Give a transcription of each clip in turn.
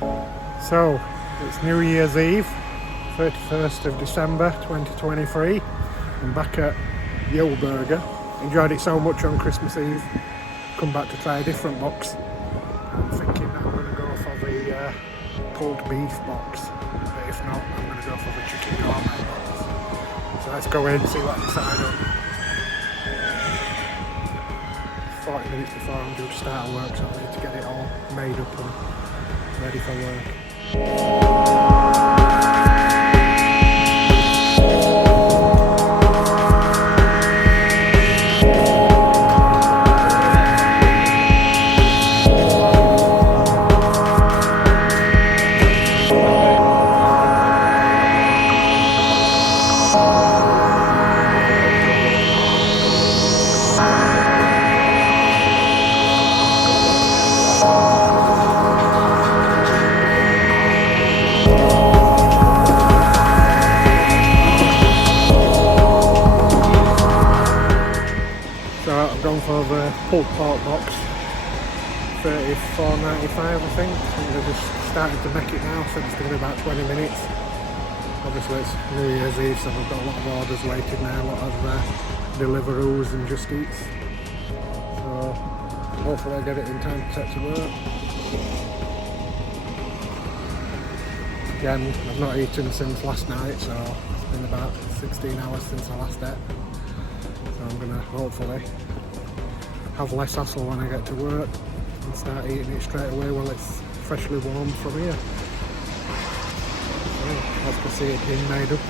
So, it's New Year's Eve, 31st of December 2023. I'm back at YOH Burger. Enjoyed it so much on Christmas Eve. Come back to try a different box. I'm thinking that I'm going to go for the pulled beef box. But if not, I'm going to go for the chicken gourmet box. So let's go in and see what I decide on. 40 minutes before I'm due to start work, so I need to get it all made up and ready for work. I've gone for the pulled pork box, $34.95 I think. They're just starting to make it now, so it's going to be about 20 minutes. Obviously it's New Year's Eve, so I've got a lot of orders waiting now, a lot of Deliveroo's and Just Eats. So hopefully I get it in time to set to work. Again, I've not eaten since last night, so it's been about 16 hours since I last ate. So I'm going to hopefully have less hassle when I get to work and start eating it straight away while it's freshly warm from here. So, as you can see it being made up.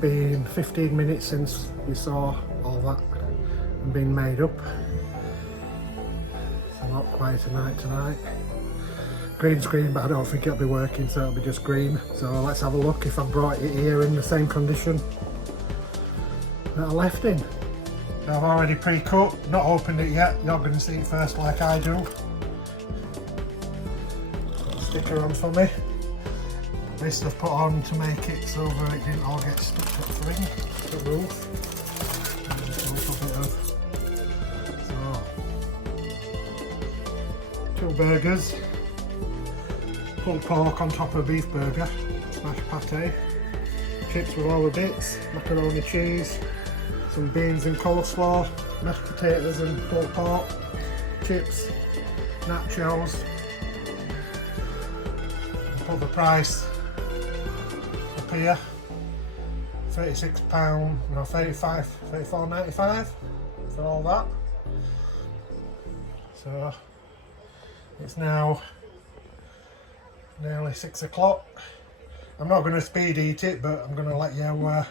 been 15 minutes since we saw all that and been made up. It's a lot quieter night tonight. Green screen, but I don't think it'll be working, so it'll be just green. So let's have a look if I've brought it here in the same condition that I left in. I've already pre-cut, not opened it yet. You're going to see it first like I do. Put a sticker on for me. This I've put on to make it so that it didn't all get stuck to the roof. And just a little bit of... So, 2 burgers. Pulled pork on top of a beef burger. Smashed pate. Chips with all the bits. Macaroni cheese. Some beans and coleslaw. Mashed potatoes and pulled pork. Chips. Nachos. And put the price up here. £36, no, £34.95 for all that. So it's now nearly 6 o'clock. I'm not going to speed eat it, but I'm going to let you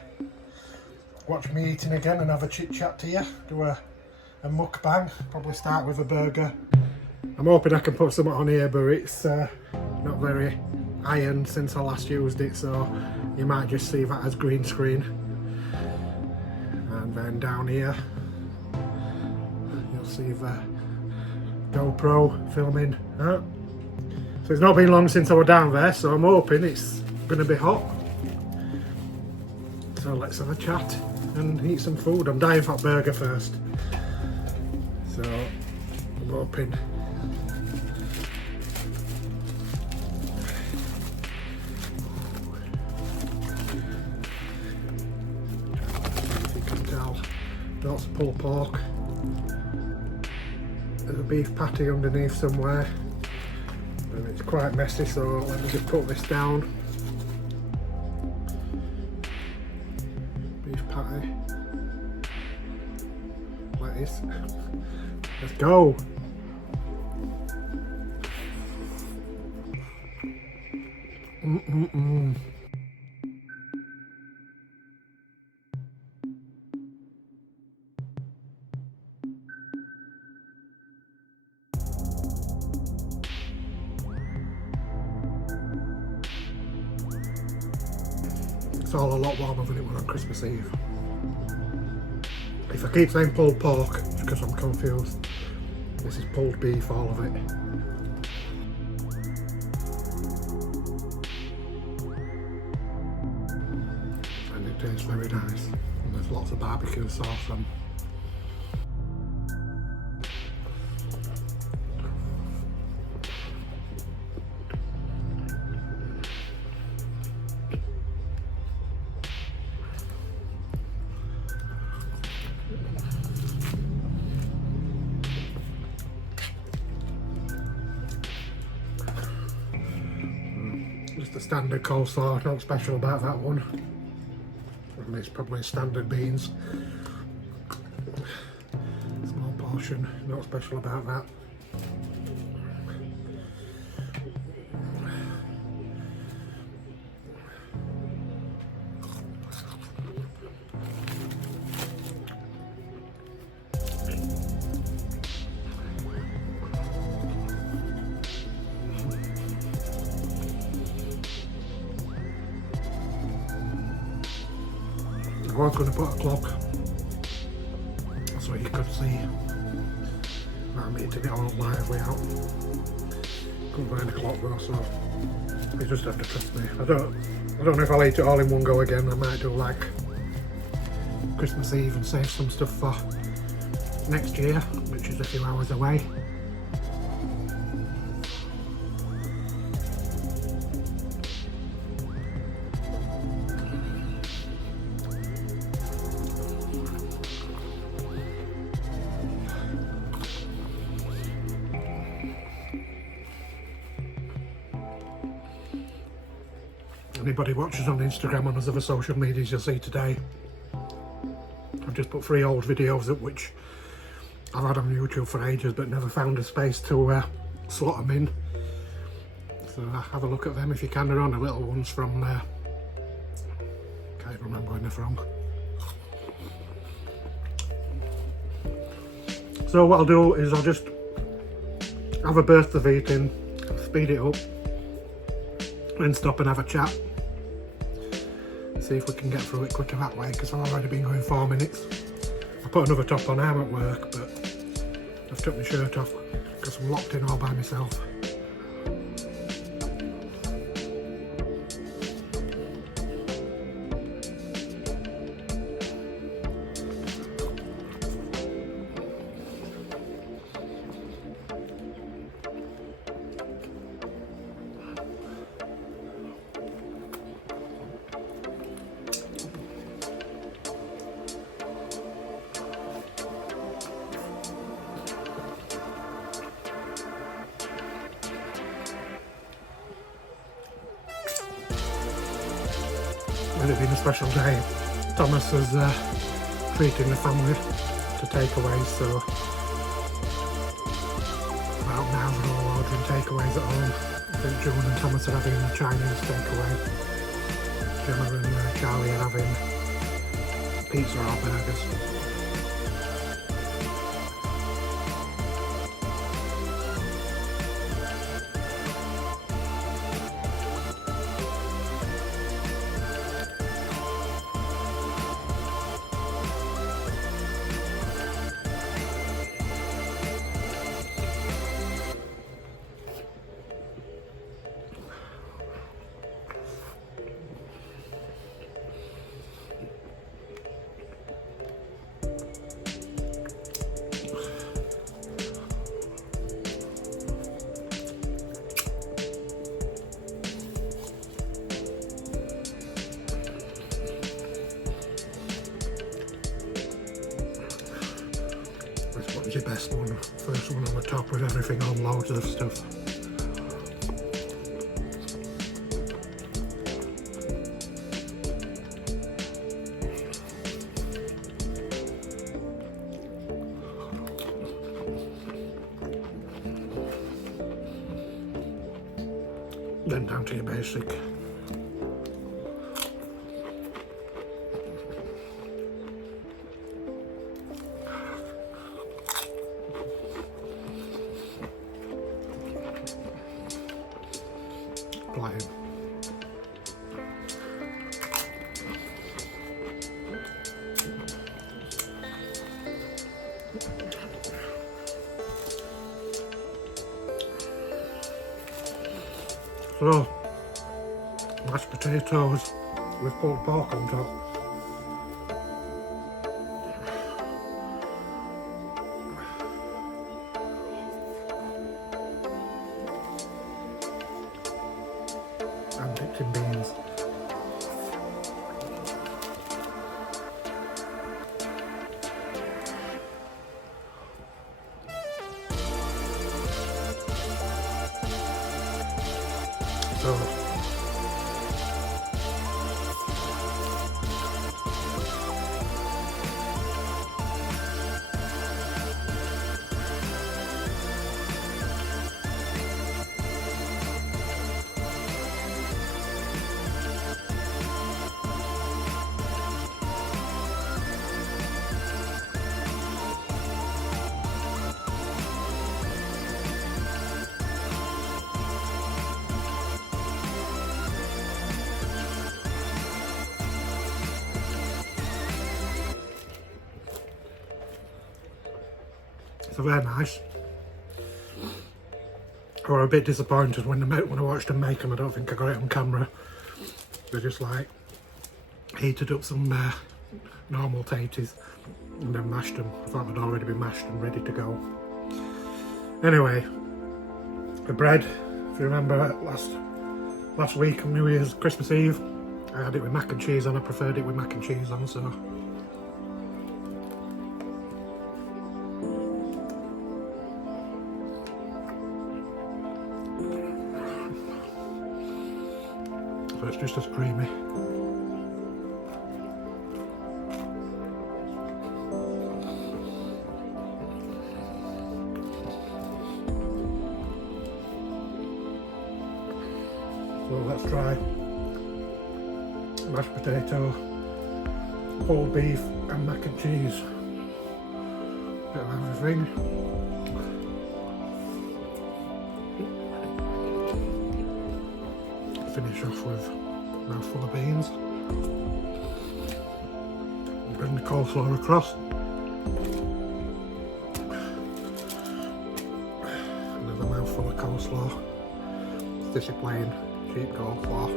watch me eating again and have a chit chat to you. Do a mukbang. Probably start with a burger. I'm hoping I can put something on here, but it's not very ironed since I last used it, so you might just see that as green screen. And then down here you'll see the GoPro filming. So it's not been long since I was down there, so I'm hoping it's going to be hot. So let's have a chat and eat some food. I'm dying for a burger first, so I'm hoping. You can tell lots of pulled pork. There's a beef patty underneath somewhere. And it's quite messy, so let me just put this down. Beef patty. Lettuce. Let's go! It's all a lot warmer than it was on Christmas Eve. If I keep saying pulled pork, it's because I'm confused. This is pulled beef, all of it. And it tastes very nice. And there's lots of barbecue sauce on. Just a standard coleslaw, nothing special about that one. And it's probably standard beans. Small portion, not special about that. I was going to put a clock so you could see that I'm eating it all live way out. Couldn't find a clock though, so you just have to trust me. I don't know if I'll eat it all in one go again. I might do like Christmas Eve and save some stuff for next year, which is a few hours away. Anybody watches on Instagram and other social medias, you'll see today I've just put 3 old videos up which I've had on YouTube for ages but never found a space to slot them in. So have a look at them if you can. They're on the little ones from can't even I'm going this wrong. So what I'll do is I'll just have a burst of eating, speed it up, then stop and have a chat. See if we can get through it quicker that way, because I've already been going 4 minutes. I put another top on, I'm at work, but I've took my shirt off because I'm locked in all by myself. With it being a special day, Thomas is treating the family to takeaways, so about now we're all ordering takeaways at home. I think Joan and Thomas are having a Chinese takeaway. Gemma and Charlie are having pizza or burgers. What was your best one? First one on the top with everything on, loads of stuff. Then down to your basic. Plain. So, mashed potatoes with pulled pork on top. And dipped in beans. So, so very nice. I was a bit disappointed when I watched them make them. I don't think I got it on camera. They just like heated up some normal taties and then mashed them. I thought they'd already been mashed and ready to go. Anyway, the bread, if you remember last week on New Year's, Christmas Eve, I had it with mac and cheese on. I preferred it with mac and cheese on, so it's just as creamy. So let's try mashed potato pulled beef and mac and cheese. Bit of everything. Finish off with a mouthful of beans. Bring the coleslaw across. Another mouthful of coleslaw. This is plain cheap coleslaw.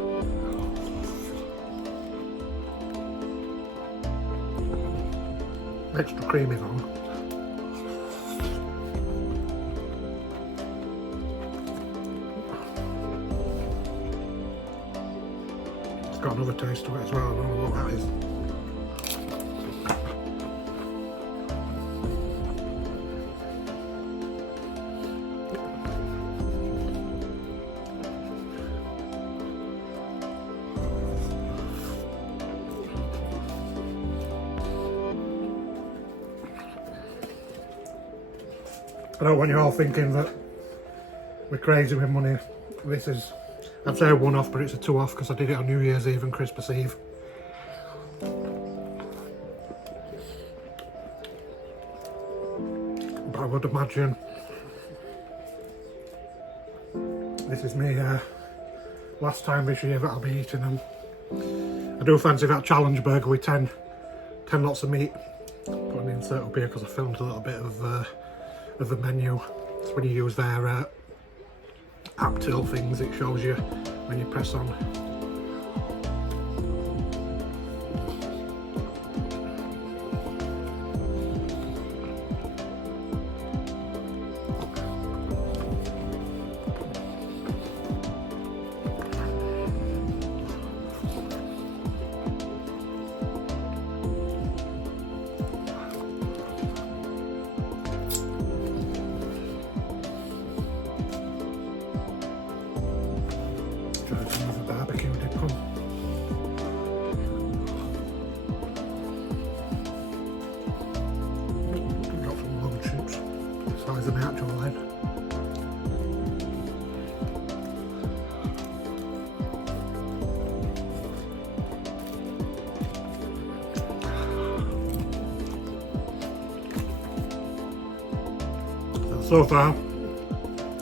Extra creamy though. It's got another taste to it as well, I don't know what that is. I don't want you all thinking that we're crazy with money. This is, I'd say a one-off, but it's a two-off because I did it on New Year's Eve and Christmas Eve. But I would imagine this is me last time this year that I'll be eating them. I do fancy that challenge burger with 10 lots of meat. Put an insert up here because I filmed a little bit of the menu. It's when you use their app till things, it shows you when you press on. Size of the actual line. So far,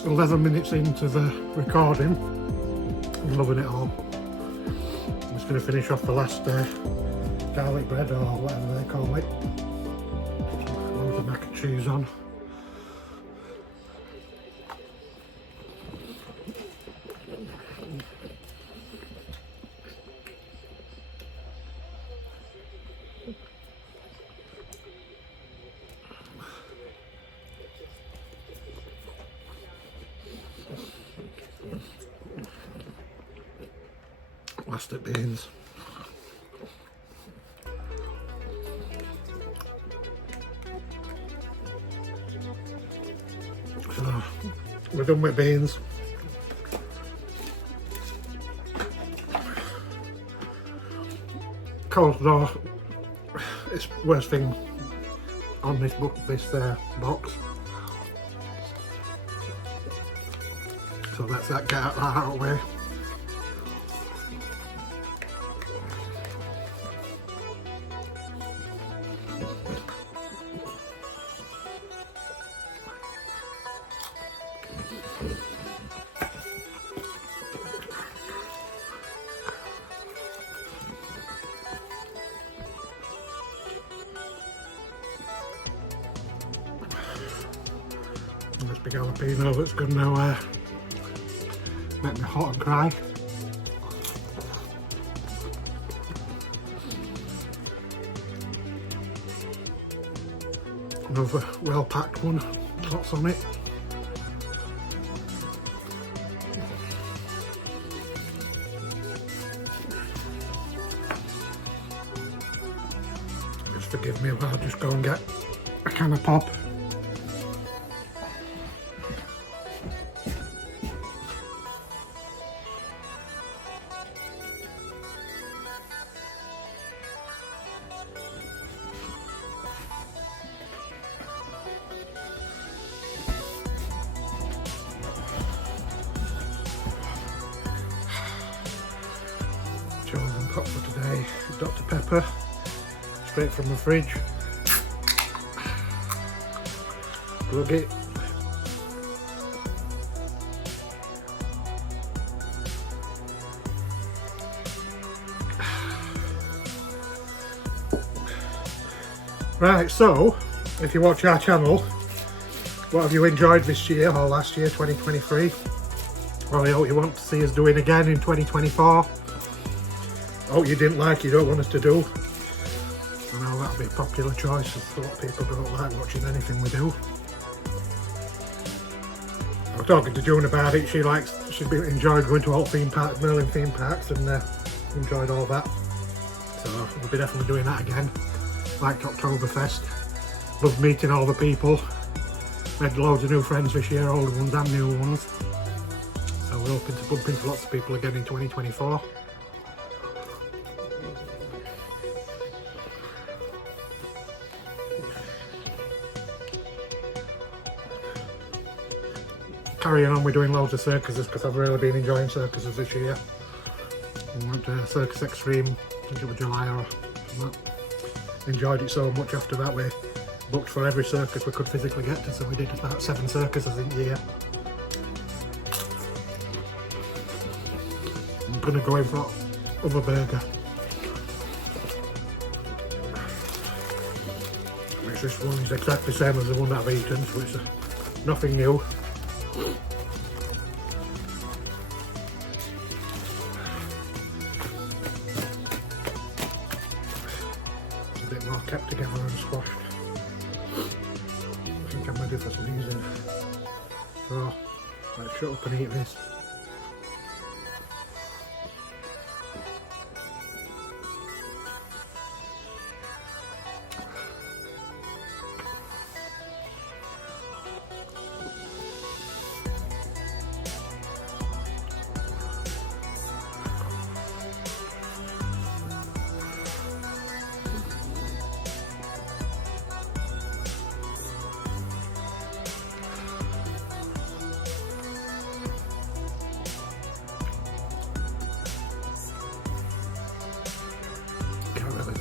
11 minutes into the recording, I'm loving it all. I'm just going to finish off the last garlic bread or whatever they call it. Loads of mac and cheese on. Plastic beans. So we're done with beans. Coleslaw, it's the worst thing on this box. So let's get that out of the way. This big jalapeno that's going to make me hot and cry. Another well packed one, lots on it. Just forgive me if I'll just go and get a can of pop. Chosen pot for today is Dr. Pepper, straight from the fridge. Plug it. Right, so if you watch our channel, what have you enjoyed this year or last year, 2023? Or what you want to see us doing again in 2024? What you didn't like, you don't want us to do? I know that'll be a popular choice, as a lot of people don't like watching anything we do. I was talking to June about it. She's been enjoyed going to all theme parks, Merlin theme parks, and enjoyed all that. So we'll be definitely doing that again. Liked Oktoberfest. Loved meeting all the people. Made loads of new friends this year, older ones and new ones. So we're hoping to bump into lots of people again in 2024. Carrying on, we're doing loads of circuses because I've really been enjoying circuses this year. We went to Circus Extreme, I think it was July or something. Enjoyed it so much. After that we booked for every circus we could physically get to, so we did about 7 circuses in a year. I'm going to go in for other burger. Which this one is exactly the same as the one that I've eaten, so it's nothing new. A bit more kept together and squashed. I think I'm ready for some easing. So let's shut up and eat this.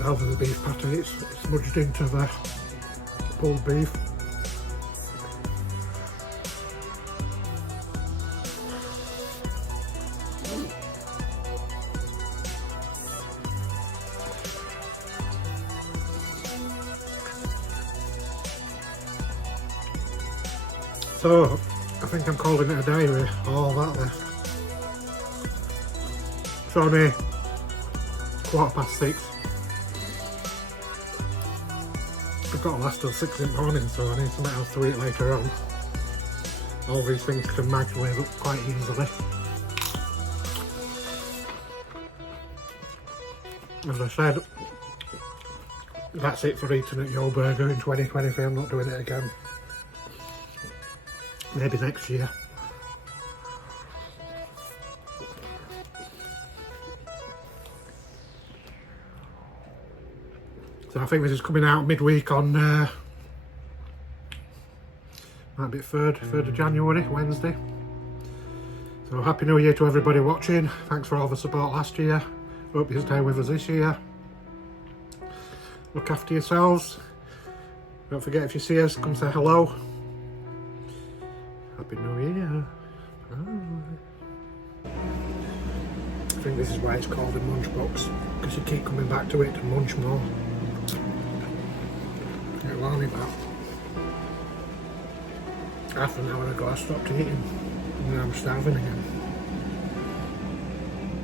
Over the beef patty, it's smudged into the pulled beef. So I think I'm calling it a day with all that there. It's only 6:15. I've got to last till 6 in the morning, so I need something else to eat later on. All these things can microwave up quite easily. As I said, that's it for eating at YOH Burger in 2023. I'm not doing it again. Maybe next year. So I think this is coming out midweek on, might be 3rd of January, Wednesday. So Happy New Year to everybody watching. Thanks for all the support last year. Hope you stay with us this year. Look after yourselves. Don't forget, if you see us, come say hello. Happy New Year. Bye. I think this is why it's called a Munch box, because you keep coming back to it to munch more. It was only about half an hour ago I stopped eating and now I'm starving again.